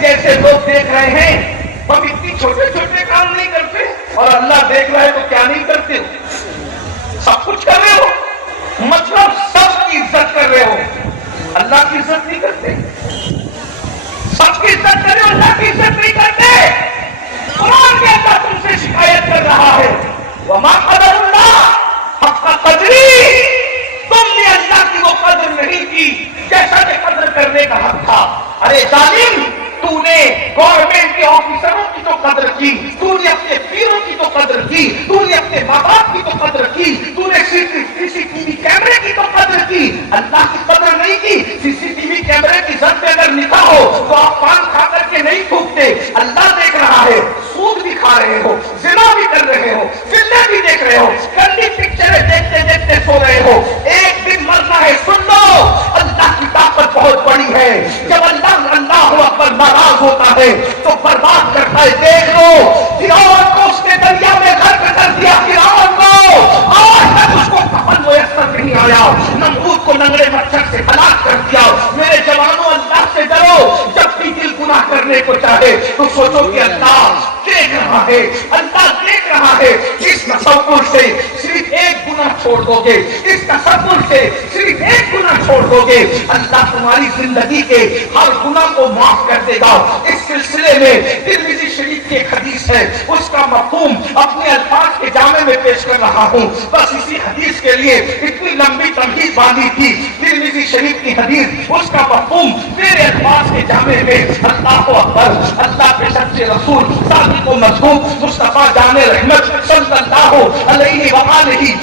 جیسے لوگ دیکھ رہے ہیں ہم اتنی چھوٹے چھوٹے کام نہیں کرتے اور اللہ دیکھ رہا ہے تو کیا نہیں کرتے ہو؟ سب کچھ کر رہے ہو، مطلب سب کی عزت کر رہے ہو، اللہ کی عزت نہیں کرتے۔ سب کی عزت کر رہے ہو، اللہ کی عزت نہیں کرتے۔ قرآن میں اللہ تم سے شکایت کر رہا ہے وما قدر اللہ حق قدری، تم نے اللہ کی وہ قدر نہیں کی جیسا کہ قدر کرنے کا حق تھا۔ ارے ظالم، تو نے گورنمنٹ کے آفیسروں کی تو قدر کی، تو نے اپنے پیروں کی تو قدر کی، تو نے اپنے ماں باپ کی تو قدر کی، تو نے سی سی ٹی وی کیمرے کی تو قدر کی، اللہ کی قدر نہیں کی۔ سی سی ٹی وی کیمرے کی زد پہ اگر نکاح ہو تو آپ پان کھا کر کے نہیں تھوکتے، اللہ دیکھ رہا ہے۔ سود بھی کھا رہے ہو، زنا بھی کر رہے ہو، فلمیں بھی دیکھ رہے ہو، گندی پکچریں دیکھتے دیکھتے سو رہے ہو، ایک دن مرنا ہے۔ سن لو، اللہ کی طاقت بہت بڑی ہے۔ جب اللہ اکبر ناراض ہوتا ہے تو برباد کرتا ہے۔ دیکھ لو، فرعون کو اس نے دریا میں غرق کر دیا، فرعون کو آج تک اس کو کفن میسر نہیں آیا، نمرود کو لنگڑے مچھر سے ہلاک کر دیا۔ میرے جوانوں، اللہ سے ڈرو۔ جب بھی دل گناہ کرنے کو چاہے تو سوچو کہ اللہ دیکھ رہا ہے، اللہ دیکھ رہا ہے۔ اس تصور سے صرف ایک گناہ چھوڑ دو گے، اس تصور سے صرف ایک گناہ چھوڑ دو گے، اللہ تمہاری زندگی کے ہر گناہ کو معاف کر دے گا۔ اس سلسلے میں ترمذی شریف کی ایک حدیث ہے، اس کا مفہوم اپنے الفاظ کے جامع میں پیش کر رہا ہوں۔ بس اسی حدیث کے لیے اتنی لمبی تمہید باندھی تھی۔ ترمذی شریف کی حدیث، اس کا مفہوم میرے الفاظ کے جامع میں، اللہ اکبر، اللہ کے سچے رسول صادق و مصدوق مصطفیٰ جان رحمت صلی اللہ علیہ وآلہ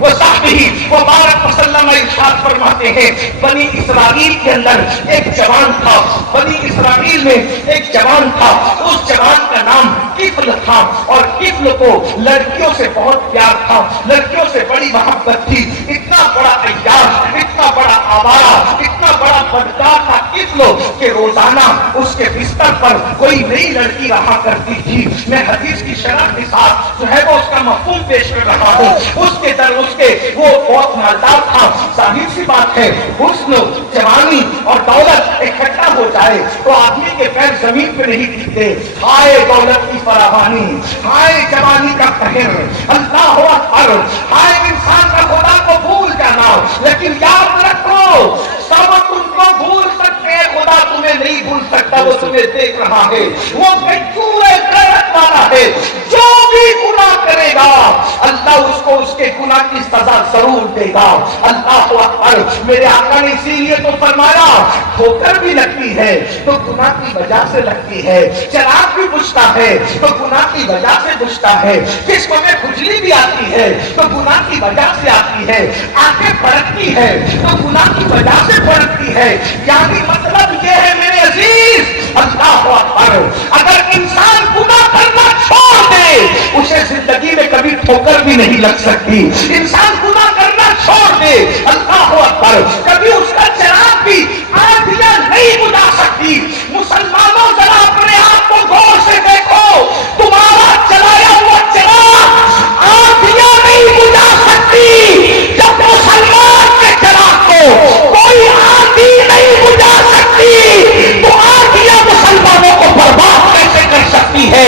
وصحبہ وبارک وسلم ارشاد فرماتے ہیں، بنی اسرائیل کے اندر ایک جوان تھا، بنی اسرائیل میں ایک جوان تھا، اس جوان کا نام کفل تھا، اور کفل کو لڑکیوں سے بہت پیار تھا، لڑکیوں سے بڑی محبت تھی۔ اتنا بڑا عیاش، اتنا بڑا آوارہ، اتنا بڑا بدکار تھا کفل کہ روزانہ اس کے بستر پر کوئی نئی لڑکی رہا کرتی تھی۔ میں حدیث کی شرح کے ساتھ جو ہے وہ اس کا مفہوم پیش کر رہا ہوں۔ اس کے در اس کے وہ بہت مالدار تھا۔ ظاہر سی بات ہے، حسن، جوانی اور دولت اکٹھا ہو جائے تو آدمی کے پیر زمین پہ نہیں ٹکتے۔ ہائے دولت کی فراوانی، ہائے جوانی کا قہر، اللہ اکبر، ہائے انسان کا خدا کو بھول جانا۔ لیکن یاد رکھو، سب تم کو بھول سکتے ہیں، خدا تمہیں نہیں بھول سکتا، وہ تمہیں دیکھ رہا ہے، وہ غیرت والا ہے۔ جو بھی گناہ کرے گا اللہ اس کو اس کے گناہ کی سزا ضرور دے گا۔ اللہ اکبر، میرے آقا نے اسی لیے تو فرمایا، ٹھوکر بھی لگتی ہے تو گناہ کی وجہ سے لگتی ہے، چراغ بھی بجھتا ہے تو گناہ کی وجہ سے بجھتا ہے، جسم میں کھجلی بھی آتی ہے تو گناہ کی وجہ سے آتی ہے، آنکھیں پھڑکتی ہے تو گناہ کی وجہ سے پھڑکتی ہے۔ یعنی مطلب یہ ہے میرے عزیز، اللہ اکبر، اگر انسان گناہ کرنا چھوڑ دے اسے زندگی میں کبھی ٹھوکر بھی نہیں لگ سکتی۔ انسان گناہ کرنا چھوڑ دے، اللہ اکبر، کبھی اس کا چراغ بھی آندیاں نہیں بجھا سکتی۔ مسلمانوں ذرا اپنے آپ کو غور سے دیکھو، تمہارا چلایا ہوا چراغ آندیاں نہیں بجھا سکتی۔ جب مسلمان کے چراغ کو کوئی آندھی نہیں بجھا سکتی تو آندیاں مسلمانوں کو برباد کیسے کر سکتی ہے؟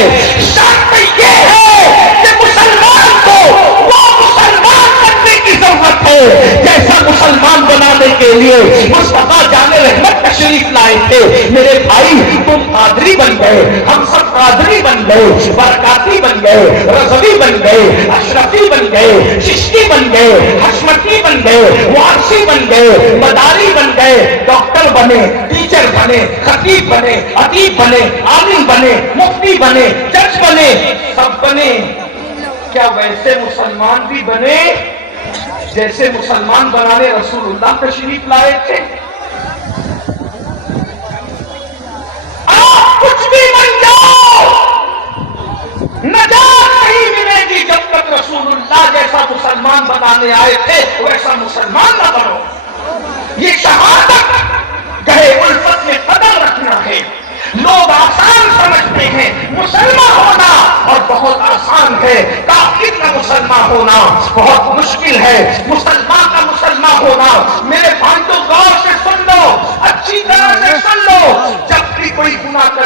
شرط یہ ہے کہ مسلمان کو وہ مسلمان کرنے کی ضرورت ہے جیسا مسلمان بنانے کے لیے مصطفیٰ جان رحمت تشریف لائے تھے۔ میرے بھائی، تم قادری بن گئے، ہم سب قادری بن گئے، برکاتی بن گئے، رضوی بن گئے، اشرفی بن گئے، چشتی بن گئے، حشمتی بن گئے، وارثی بن گئے، مداری بن گئے، ڈاکٹر بنے، ٹیچر بنے، خطیب بنے، ادیب بنے، عالم بنے، مفتی بنے، جج بنے، سب بنے۔ کیا ویسے مسلمان بھی بنے جیسے مسلمان بنانے رسول اللہ تشریف لائے تھے؟ آپ کچھ بھی بن جاؤ، نجات نہیں ملے گی جب تک رسول اللہ جیسا مسلمان بنانے آئے تھے ویسا مسلمان نہ بنو۔ یہ شہادت گہے الفت میں قدر رکھنا ہے۔ لوگ آسان سمجھتے ہیں مسلمان ہونا اور بہت آسان ہے، کافر کا مسلمان ہونا بہت مشکل ہے۔ مسلمان کا مسلمان ہونا، میرے بھائیوں غور سے سن لو، اچھی طرح سے سن لو، جب بھی کوئی گناہ کرے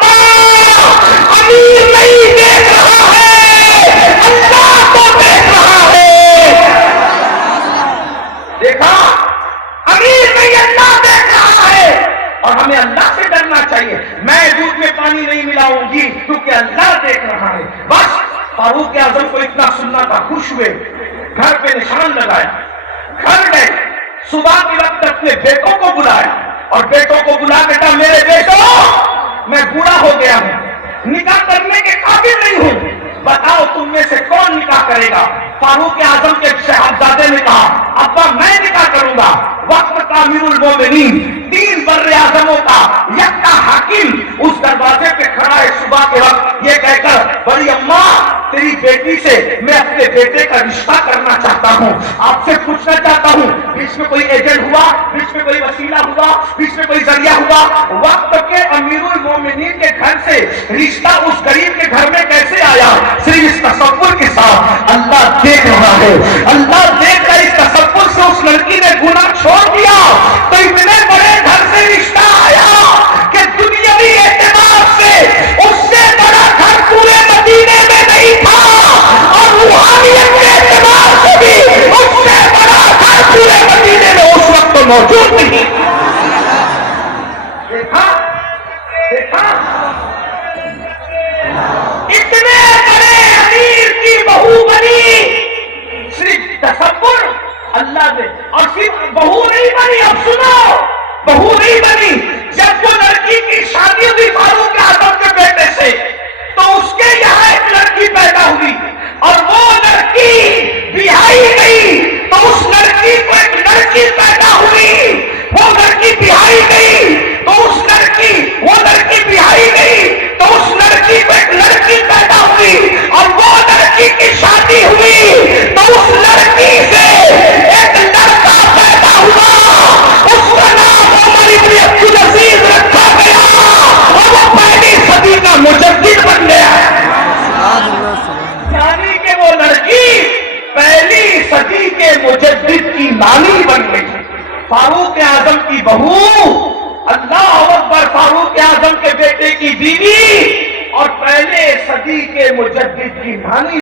ماں امیر نہیں دیکھ رہا ہے، اللہ کو دیکھ رہا ہے۔ دیکھا، امیر نہیں اللہ دیکھ رہا ہے، اور ہمیں اللہ سے ڈرنا چاہیے۔ میں دودھ میں پانی نہیں ملاؤں گی کیونکہ اللہ دیکھ رہا ہے۔ بس فاروق اعظم کو اتنا سننا تھا، خوش ہوئے، گھر پہ نشان لگایا، گھر گئے، صبح کے وقت اپنے بیٹوں کو بلایا اور بیٹوں کو بلا کے کہا میرے بیٹوں میں بوڑھا ہو گیا ہوں، نکاح کرنے کے قابل نہیں ہوں، بتاؤ تم میں سے کون نکاح کرے گا؟ فاروق اعظم کے صاحبزادے نے کہا ابا میں نکاح کروں گا۔ وقت کا امیر المومنین، 3 بر اعظموں کا یکتا حاکم اس دروازے پہ کھڑا ہے صبح کے وقت، یہ کہہ کر بڑی اماں تیری بیٹی سے میں اپنے بیٹے کا رشتہ کرنا چاہتا ہوں، آپ سے پوچھنا چاہتا ہوں بیچ میں کوئی ایجنٹ ہوا، بیچ میں کوئی وسیلہ ہوا، بیچ میں کوئی ذریعہ ہوا؟ وقت کے امیر المومنین کے گھر سے رشتہ اس غریب کے گھر میں کیسے آیا؟ صرف اس تصور کے ساتھ اللہ دیکھ رہا ہے، اللہ دیکھ کر اس تصور سے اس لڑکی نے گناہ چھوڑ دیا تو اتنے بڑے گھر سے رشتہ آیا کہ دنیاوی اعتبار سے اس سے بڑا گھر پورے مدینے میں نہیں تھا، اور روحانیت کے اعتبار سے بھی اس سے بڑا گھر پورے مدینے میں اس وقت موجود نہیں۔ دیکھا دیکھا، اتنے بڑے امیر کی بہو بنی، صرف تصور اللہ نے، اور صرف بہو نہیں بنی، اب سنو، بہو نہیں بنی، جب وہ لڑکی کی شادی ہوئی فاروق اعظم کے بیٹے سے تو اس کے یہاں ایک لڑکی پیدا ہوئی، اور وہ لڑکی بیاہی گئی تو اس لڑکی کو ایک لڑکی پیدا ہوئی، وہ لڑکی بیاہی گئی تو اس لڑکی، وہ لڑکی بیاہی گئی تو اس لڑکی کو ایک لڑکی پیدا ہوئی، اور وہ لڑکی کی شادی ہوئی تو اس لڑکی سے ایک لڑکا پیدا ہوا، اس کا نام عمر ابن عبدالعزیز رکھا گیا، اور وہ پہلی صدی کا مجدد بن گیا۔ یعنی کہ وہ لڑکی پہلی صدی کے مجدد کی نانی بن گئی۔ فاروق اعظم کی بہو، اللہ اکبر، فاروق اعظم کے بیٹے کی بیوی، اور پہلے صدی کے مجدد کی نانی